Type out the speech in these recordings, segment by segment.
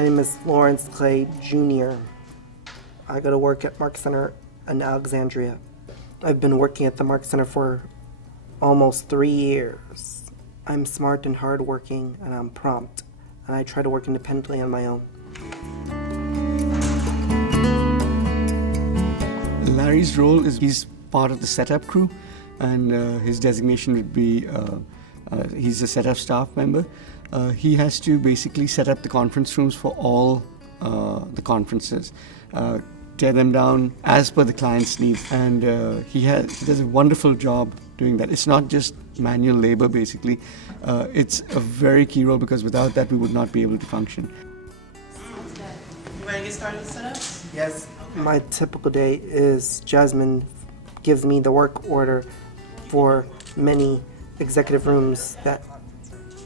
My name is Lawrence Clay Jr. I go to work at Mark Center in Alexandria. I've been working at the Mark Center for almost 3 years. I'm smart and hardworking, and I'm prompt, and I try to work independently on my own. Larry's role is he's part of the setup crew, and his designation would be he's a setup staff member. He has to basically set up the conference rooms for all the conferences, tear them down as per the client's needs, and he does a wonderful job doing that. It's not just manual labor, basically. It's a very key role because without that we would not be able to function. You want to get started with setups? Yes. My typical day is Jasmine gives me the work order for many executive rooms that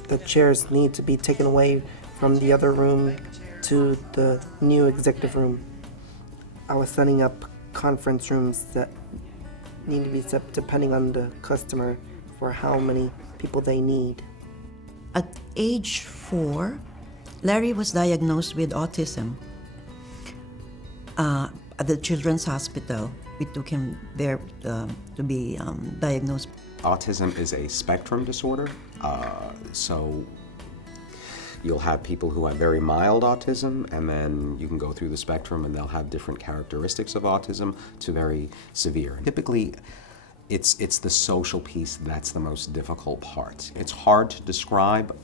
the chairs need to be taken away from the other room to the new executive room. I was setting up conference rooms that need to be set depending on the customer for how many people they need. At age 4, Larry was diagnosed with autism. At the Children's Hospital, we took him there to be diagnosed. Autism is a spectrum disorder, so you'll have people who have very mild autism, and then you can go through the spectrum and they'll have different characteristics of autism to very severe. Typically, it's the social piece that's the most difficult part. It's hard to describe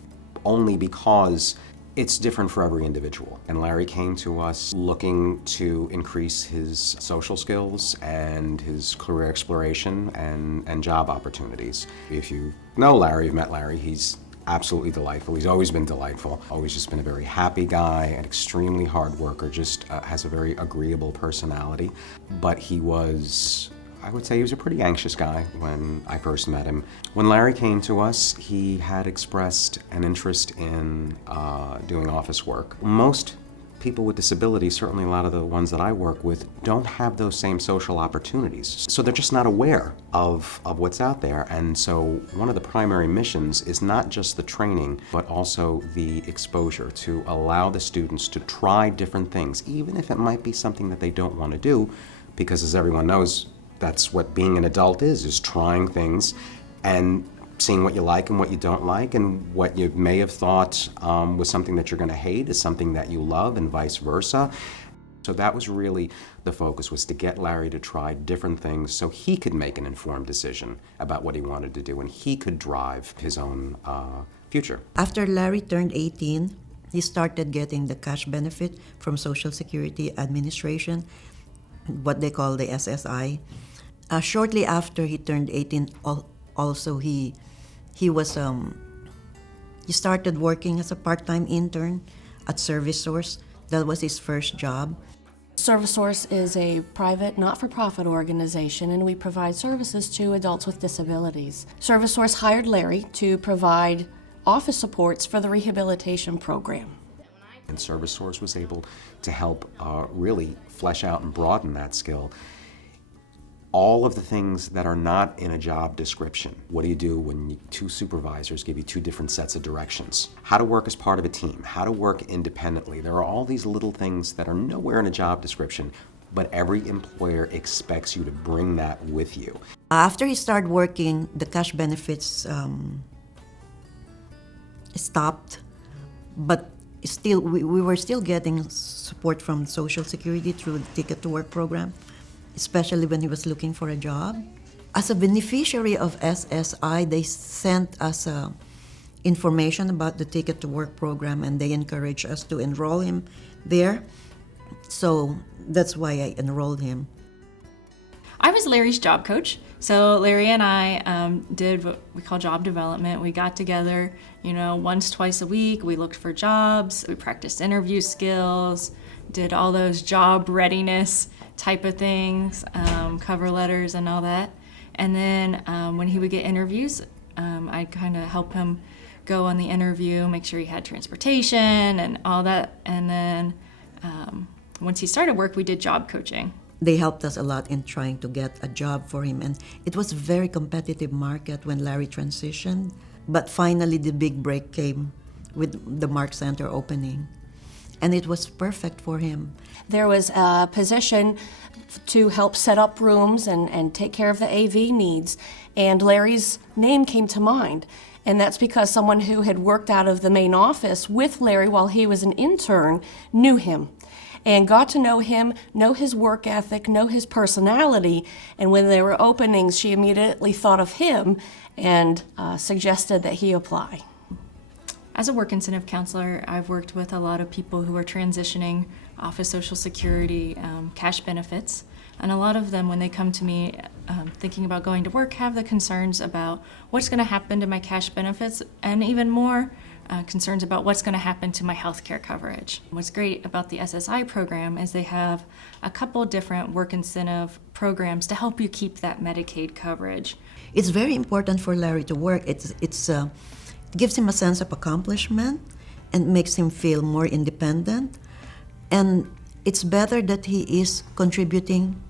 only because it's different for every individual. And Larry came to us looking to increase his social skills and his career exploration and job opportunities. If you know Larry, you've met Larry, he's absolutely delightful. He's always been delightful. Always just been a very happy guy, an extremely hard worker, just has a very agreeable personality. But he was, I would say he was a pretty anxious guy when I first met him. When Larry came to us, he had expressed an interest in doing office work. Most people with disabilities, certainly a lot of the ones that I work with, don't have those same social opportunities. So they're just not aware of what's out there. And so one of the primary missions is not just the training, but also the exposure to allow the students to try different things, even if it might be something that they don't want to do, because as everyone knows, that's what being an adult is trying things and seeing what you like and what you don't like, and what you may have thought was something that you're going to hate is something that you love, and vice versa. So that was really the focus, was to get Larry to try different things so he could make an informed decision about what he wanted to do and he could drive his own future. After Larry turned 18, he started getting the cash benefit from Social Security Administration, what they call the SSI. Shortly after he turned 18, also he started working as a part-time intern at ServiceSource. That was his first job. ServiceSource is a private, not-for-profit organization, and we provide services to adults with disabilities. ServiceSource hired Larry to provide office supports for the rehabilitation program. And ServiceSource was able to help really flesh out and broaden that skill. All of the things that are not in a job description. What do you do when two supervisors give you two different sets of directions? How to work as part of a team, how to work independently. There are all these little things that are nowhere in a job description, but every employer expects you to bring that with you. After he started working, the cash benefits stopped, but still, we were still getting support from Social Security through the Ticket to Work program, especially when he was looking for a job. As a beneficiary of SSI, they sent us information about the Ticket to Work program, and they encouraged us to enroll him there. So that's why I enrolled him. I was Larry's job coach. So Larry and I did what we call job development. We got together, once, twice a week. We looked for jobs. We practiced interview skills, did all those job readiness type of things, cover letters and all that. And then when he would get interviews, I'd kind of help him go on the interview, make sure he had transportation and all that. And then once he started work, we did job coaching. They helped us a lot in trying to get a job for him. And it was a very competitive market when Larry transitioned. But finally, the big break came with the Mark Center opening. and it was perfect for him. There was a position to help set up rooms and take care of the AV needs, and Larry's name came to mind. And that's because someone who had worked out of the main office with Larry while he was an intern knew him and got to know him, know his work ethic, know his personality. And when there were openings, she immediately thought of him and suggested that he apply. As a work incentive counselor, I've worked with a lot of people who are transitioning off of Social Security cash benefits. And a lot of them, when they come to me thinking about going to work, have the concerns about what's going to happen to my cash benefits, and even more concerns about what's going to happen to my health care coverage. What's great about the SSI program is they have a couple different work incentive programs to help you keep that Medicaid coverage. It's very important for Larry to work. It gives him a sense of accomplishment and makes him feel more independent. And it's better that he is contributing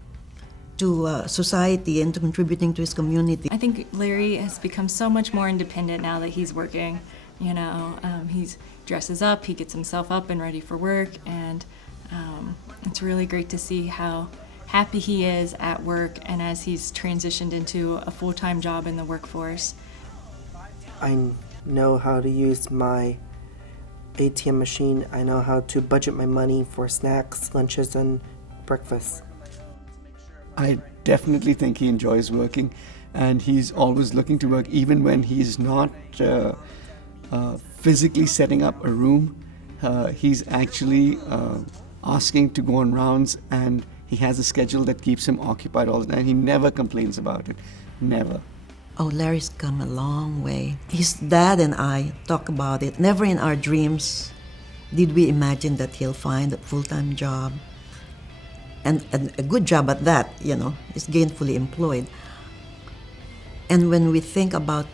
to society and to contributing to his community. I think Larry has become so much more independent now that he's working. You know, he dresses up, he gets himself up and ready for work, and it's really great to see how happy he is at work and as he's transitioned into a full-time job in the workforce. I know how to use my ATM machine. I know how to budget my money for snacks, lunches, and breakfast. I definitely think he enjoys working, and he's always looking to work even when he's not physically setting up a room. He's actually asking to go on rounds, and he has a schedule that keeps him occupied all the time. He never complains about it. Never. Oh, Larry's come a long way. His dad and I talk about it. Never in our dreams did we imagine that he'll find a full-time job, and a good job at that, you know, is gainfully employed. And when we think about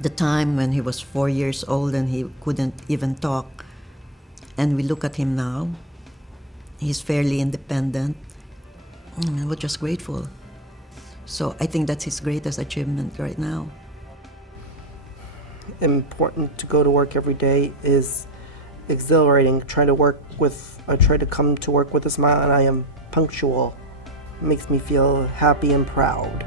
the time when he was 4 years old and he couldn't even talk, and we look at him now, he's fairly independent. We're just grateful. So I think that's his greatest achievement right now. Important to go to work every day is exhilarating. I try to come to work with a smile, and I am punctual. It makes me feel happy and proud.